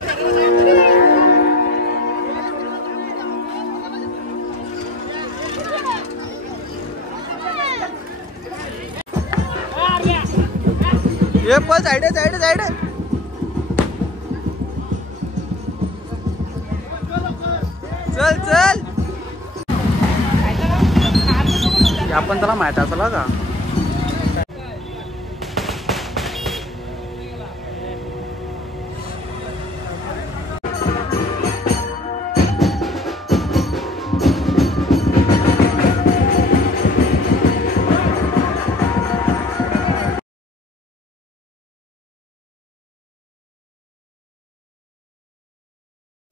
ये पण side side side चल चल आपण त्याला माहित असला का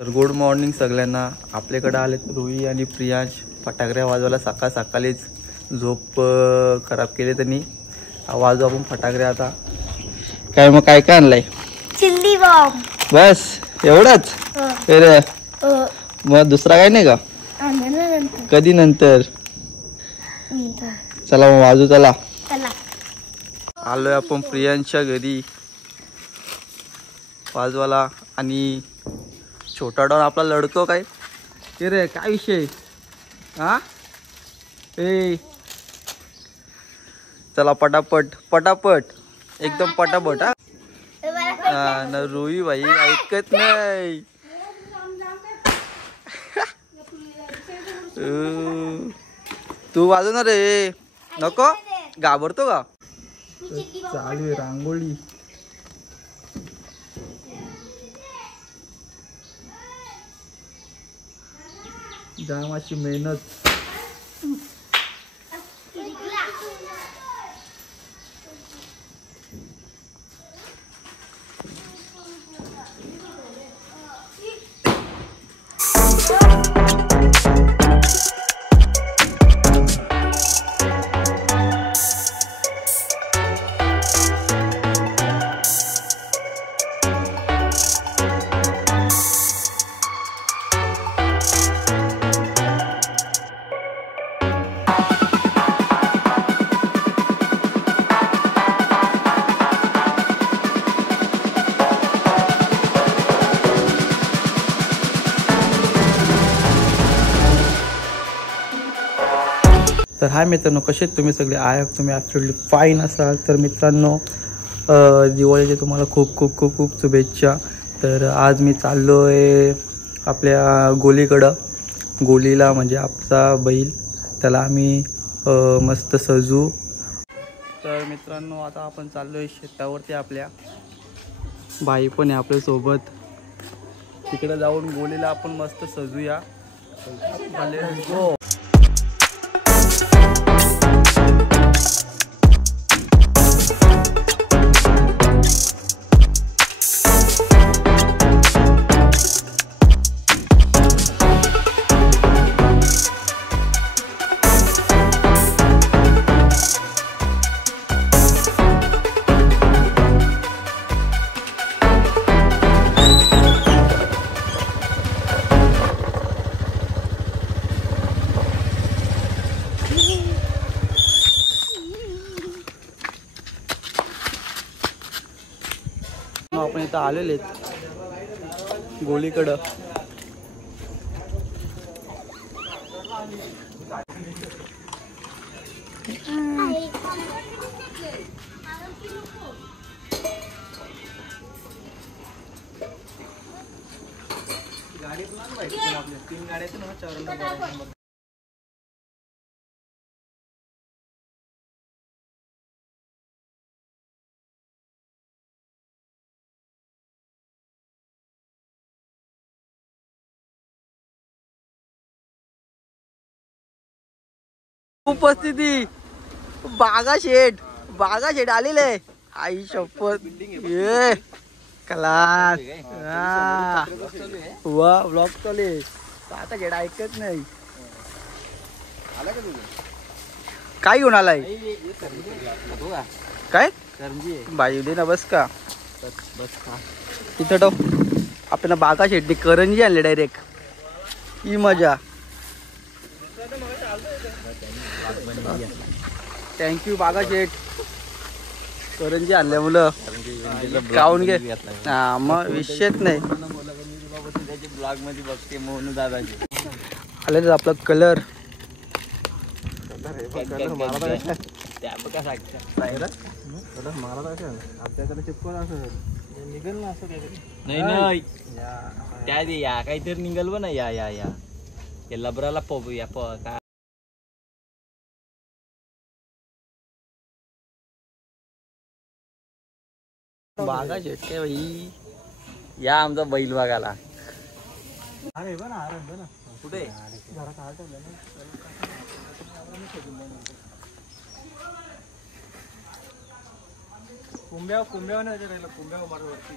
तर गुड मॉर्निंग सगळ्यांना. आपल्याकडे आले रोही आणि प्रियांश फटाकड्या वाजवायला. सकाळ सकाळीच झोप खराब केली त्यांनी. वाजवा आपण फटाकड्या आता. काय मग काय काय आणलंय? Chilli bomb. बस एवढंच? अरे मग दुसरा काय नाही का? कधी नंतर? चला मग वाजू. चला आलोय आपण प्रियांशच्या घरी वाजवाला. आणि छोटा डॉन आपला लढतो काय रे? काय विषय? हा ए चला पटापट पटापट एकदम पटापट. हा ना रोही भाई ऐकत नाही. तू वाजवणार रे? नको घाबरतो का? चालू आहे रांगोळी. जाम अशी मेहनत. तर हाय मित्रांनो, कसे आहेत तुम्ही सगळे? आय होप तुम्ही ॲब्सोल्युटली फाईन असाल. तर मित्रांनो दिवाळीचे तुम्हाला खूप खूप खूप खूप शुभेच्छा. तर आज मी चाललो आहे आपल्या गोलीकडं. गोलीला म्हणजे आपला बैल, त्याला आम्ही मस्त सजू. तर मित्रांनो आता आपण चाललो आहे शेतावरती. आपल्या बाई पण आहे आपल्यासोबत. तिकडे जाऊन गोलीला आपण मस्त सजूया. Let's go. आपण इथं आलेले आहेत गोलीकडं. गाडी पण आपल्या 3 गाड्याचे ना 4 उपस्थिती. बागा शेठ आलेले. आई शपथ. ये क्लास. वा ब्लॉग चालू. आता शेठ ऐकत नाही. काय घेऊन आलाय? काय बाई दे ना. बस का तिथं आपल्याला बागा शेठने करंजी आणले डायरेक्ट. ही मजा. थँक्यू बागा शेठ. करंजी आणल्या मुलं खाऊन घे. हा मग विषयच नाही. ब्लॉग मध्ये बघते मोनू दादाची. आले तर आपला कलर त्या बघा निघेल ना असं काहीतरी. नाही त्या दे या काहीतरी निघाल ना या या या लबराला या काय बागा शेटके भाई. या आमचा बैल बघायला. कुठे कुंभ्या नाही राहिलं कुंभ्या मारवरती.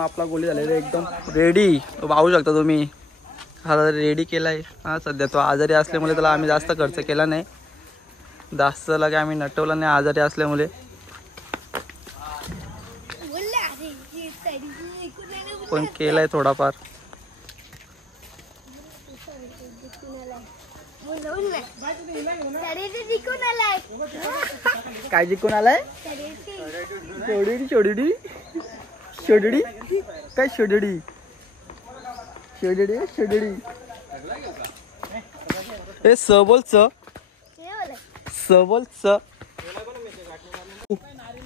आपला गोळी झालेला एकदम रेडी. तो पाहू शकता तुम्ही. हा रेडी केलाय. हा सध्या तो आजारी असल्यामुळे त्याला आम्ही जास्त खर्च केला नाही. जास्त लागे आम्ही नटवला नाही आजारी असल्यामुळे. पण केलाय थोडाफार. काय जिंकून आलाय. शोडडी शोडडी शोडडी काय शोडडी शोडडी शोडडी. हे स बोल स बोल स.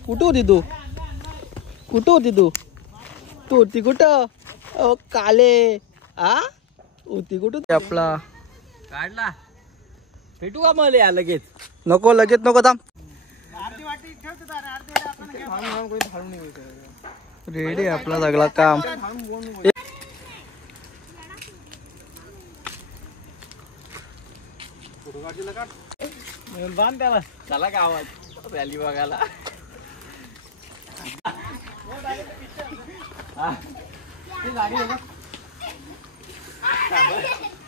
कुठं होती तू. कुठं होती तू. तू होती कुठं. काले आ होती कुठं. आपला काढला भेटू का मला या लगेच. नको लगेच नको थांब. रेडी आपला सगळा काम. बांध त्याला चला गावात रॅली बघायला.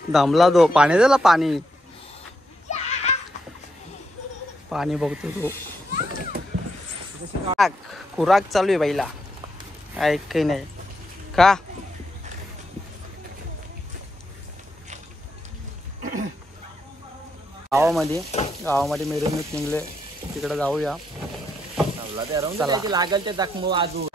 दमला तो. पाणी दिला पाणी. पाणी बघतो तो. खुराक चालू आहे बाईला. ऐक काही नाही का. गावामध्ये मिरवणूक निघले तिकडे जाऊया. लागल ते जखमो आजू.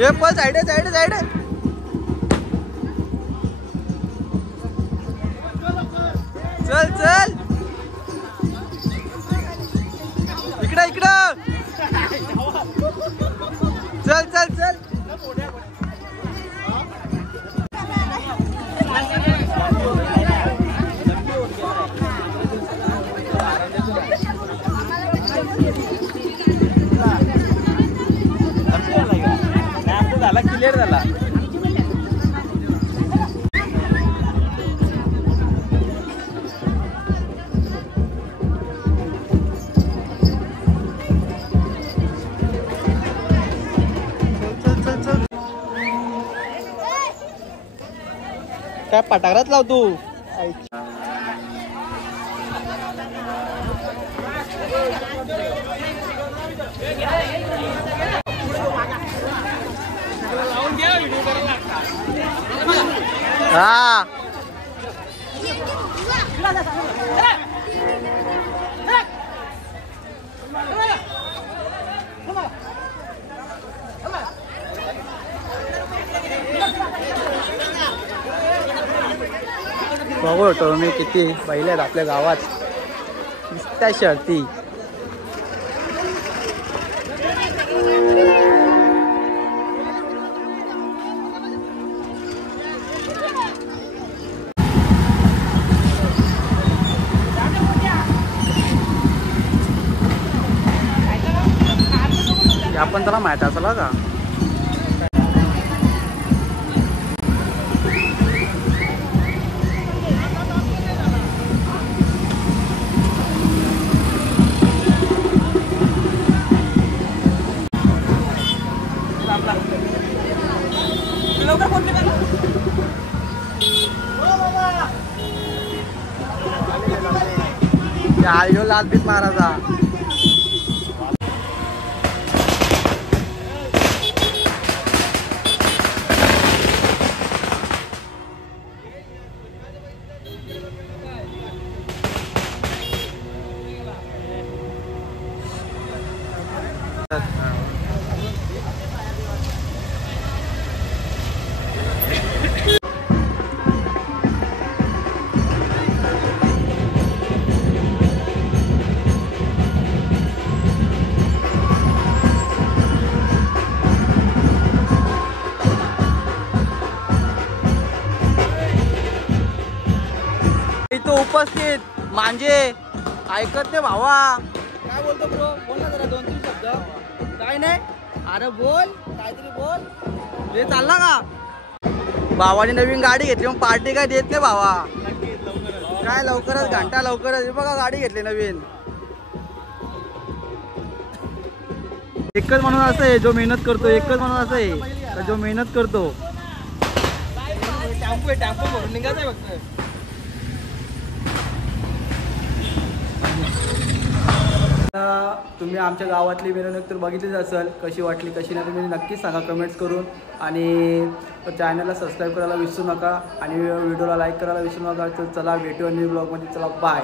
ये पण साइड साइड साइड. चल चल इकडं इकडं. चल चल चल. झाला क्लिअर झाला. काय पटाकरात लाव तू. हा बघतो मी किती बैल आहेत आपल्या गावात दिसत्या शर्ती. आपण त्याला माहिती असला का आयो लाल बीत महाराजा. उपस्थित मांजे ऐकत नाही भावा. काय बोलतो ब्रो? बोल ना जरा 2-3 शब्द. काय नाही अरे बोल काहीतरी बोल. हे चालला का? भावाने नवीन गाडी घेतली मग पार्टी काय देत नाही भावा. काय लवकरच घंटा लवकरच. बघा गाडी घेतली नवीन. एकच म्हणून असं आहे जो मेहनत करतो. एकच म्हणून असं आहे जो मेहनत करतो. टॅम्पो भरून निघायचं फक्त. तुम्ही आमच्या गावातली मिरवणूक तर बघितलीच असेल. कशी वाटली कशी नाही तुम्ही नक्कीच सांगा कमेंट्स करून. आणि चॅनलला सबस्क्राईब करायला विसरू नका आणि व्हिडिओला लाईक करायला विसरू नका. तर चला भेटू न्यू ब्लॉगमध्ये. चला बाय.